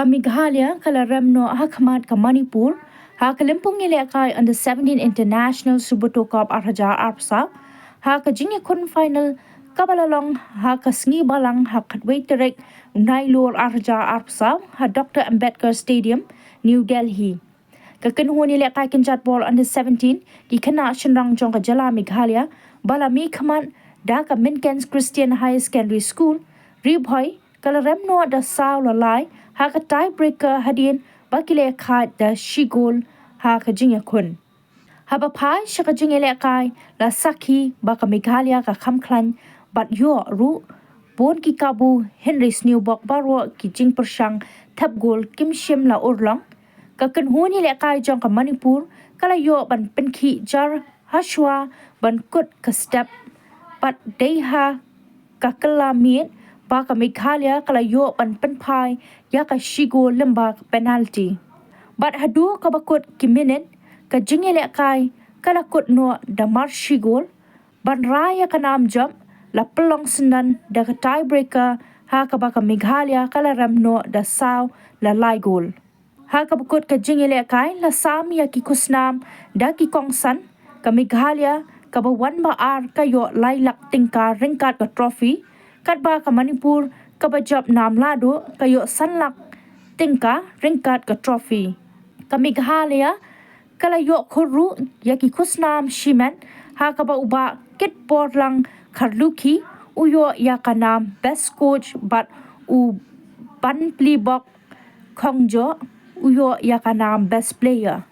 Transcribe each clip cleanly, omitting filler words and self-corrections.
ka Meghalaya kala Rem noh hakmat ka Manipur ha kalimpung kai under 17 international subuto cup arhaja arpsa ha ka jinge kun final kabalalong ha ka sngi balang ha khatwei terek nailor arhaja arpsa ha Dr. Ambedkar Stadium New Delhi ka kenhuni kai kinjat ball under 17 di kana shenrang jong ka jala Meghalaya balami khaman da ka Minkens Christian High Secondary School ribhoi kala Rem noh da saw lalai ha ka tiebreaker hadin bakile khat da shigol ha ka jinge kun ha ba phai shaka jinge le kai la sakhi ba ka Meghalaya ka khamklan bat yo ru bon ki kabu Henry Snew bok baro ki jing persang thap gol kim shim la urlang ka kan huni le kai jong ka Manipur kala yo ban pen khi jar hashwa ban kut ka step pat deha ka kala miet ba ka Meghalaya kala yo ban pen phai ya ka shigo lemba penalty bat hadu ka bakut ki minute ka jingele kai kala kut no da mar shigol ban raya ka nam jump la pelong senan da ka tiebreaker ha ka ba ka Meghalaya kala Rem noh da saw la lai gol ha ka bakut ka jingele kai la sam ya ki kusnam da ki kongsan ka Meghalaya ka ba wan ba ar ka yo lai lak tingka ringkat ka trophy kat ba ka Manipur ka ba job nam lado ka yo sanlak tingka ringkat ka trophy ka Meghalaya kala yo Khur ya ki kusnam shiman ha ka ba uba kit porlang kharluki uyo ya ka nam best coach but u ban pli bok khongjo uyo ya ka nam best player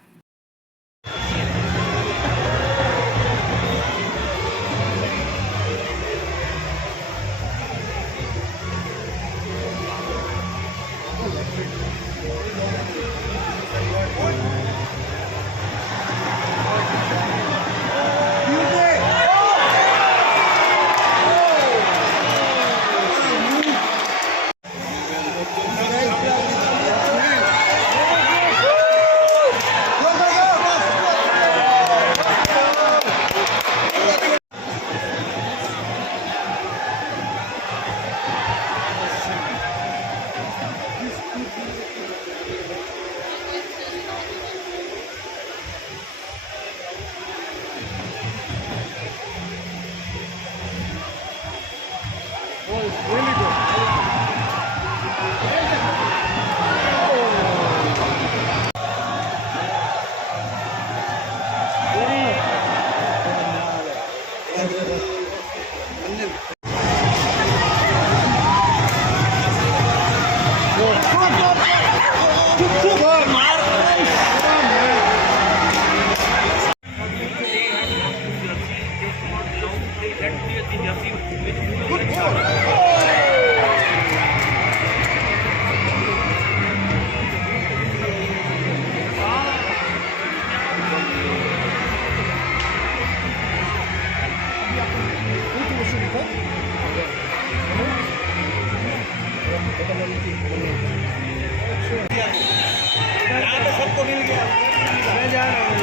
Really good. यहाँ पे सबको मिल गया मैं जा रहा हूँ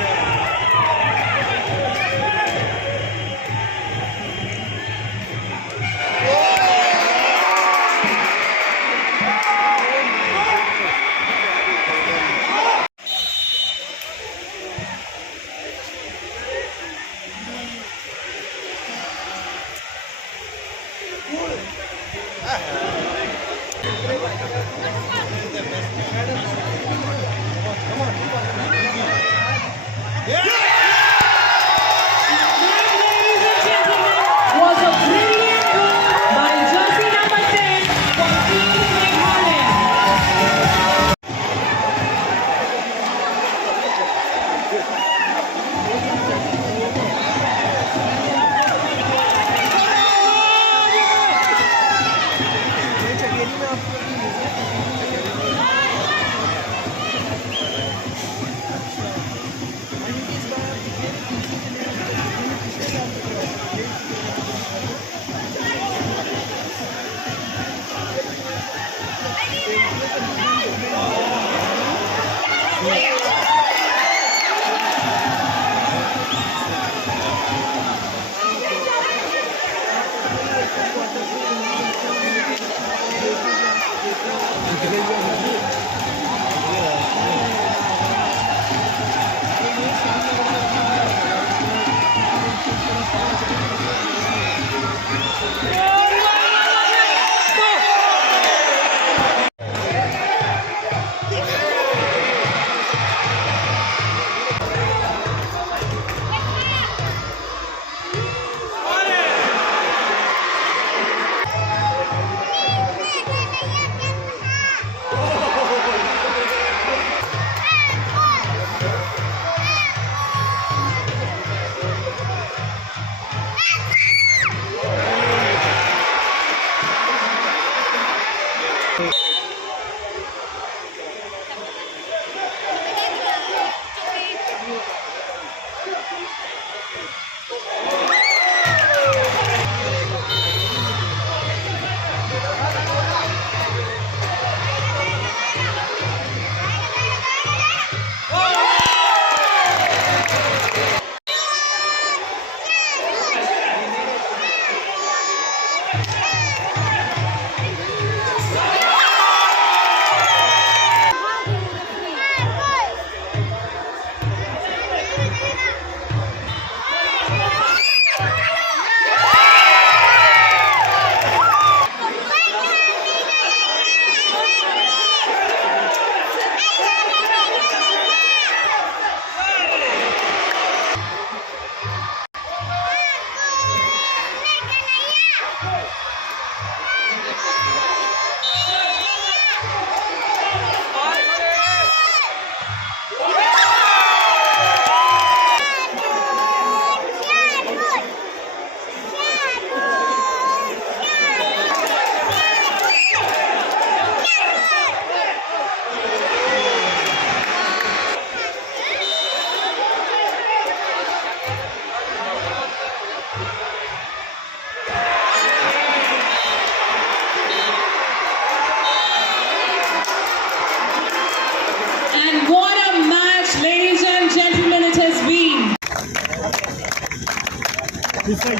This side.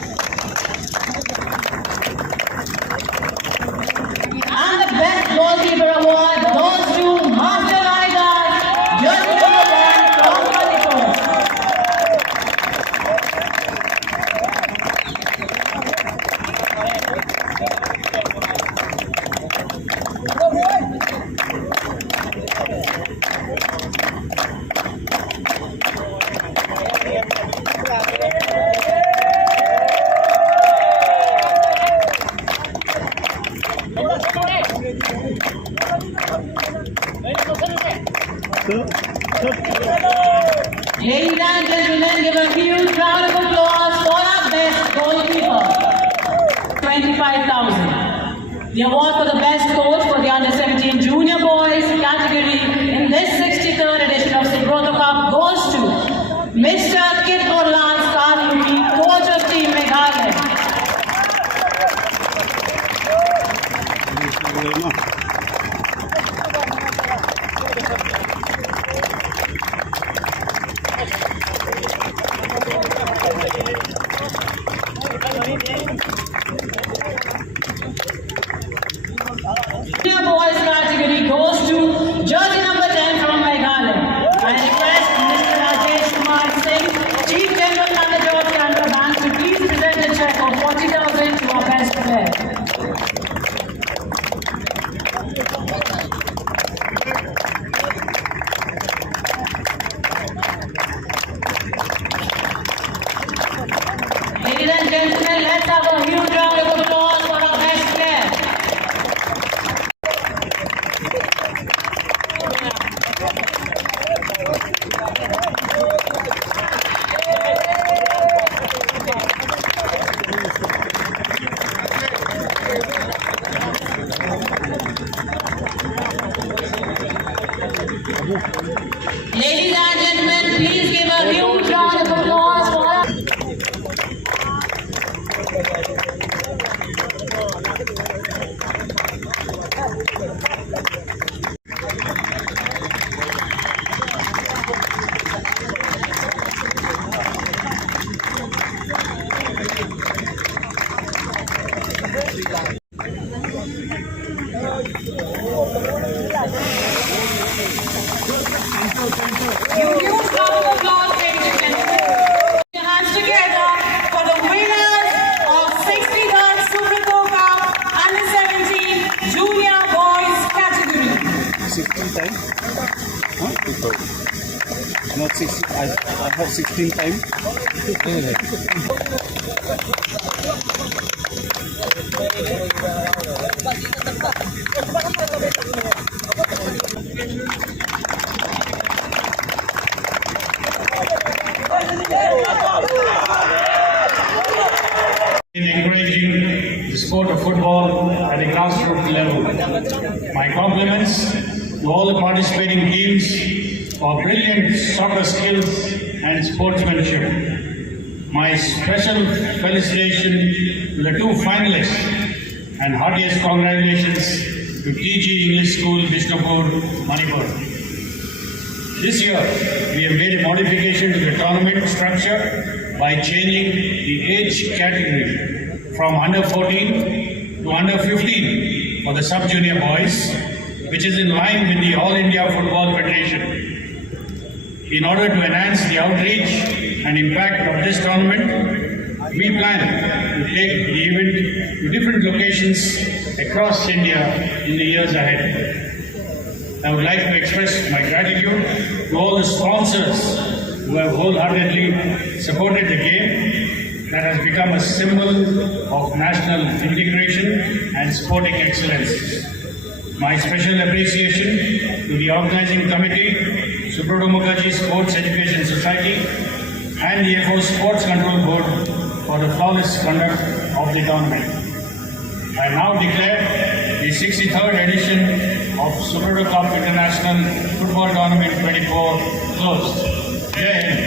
And the Best Goalkeeper Award goes to Master Tigers, jersey number 1 from Manipur. Ladies and gentlemen, give a huge round of applause for our best goalkeeper. 25,000. The award for the best coach for the under-17 junior boys category in this 63rd edition of Subroto Cup goes to Mr. Khur, coach of Team Meghalaya. Rem noh. Junior boys category goes to jersey number 10 from Meghalaya. I request Mr. Rajesh Kumar Singh, Chief General Manager of Canada Bank, to please present a check of 40,000 to our best player. Ladies and gentlemen, let's have a huge round of applause for our best player. Ladies and gentlemen, please give a huge round of applause for our huge round of applause, ladies and gentlemen. Put your hands together for the winners of 63rd Subroto Cup Under-17 Junior Boys category. 16 times? Huh? Not 16. I have 16 times. In encouraging the sport of football at a grassroots level. My compliments to all the participating teams for brilliant soccer skills and sportsmanship. My special felicitation to the two finalists and heartiest congratulations to TG English School, Bishnupur, Manipur. This year, we have made a modification to the tournament structure by changing the age category from under 14 to under 15 for the sub-junior boys, which is in line with the All India Football Federation. In order to enhance the outreach and impact of this tournament, we plan to take the event to different locations across India in the years ahead. I would like to express my gratitude to all the sponsors who have wholeheartedly supported the game that has become a symbol of national integration and sporting excellence. My special appreciation to the organizing committee, Subroto Mukherjee Sports Education Society, and the FO Sports Control Board for the flawless conduct of the tournament. I now declare the 63rd edition of Subroto Cup International Football Tournament 24 closed. Jai Hind.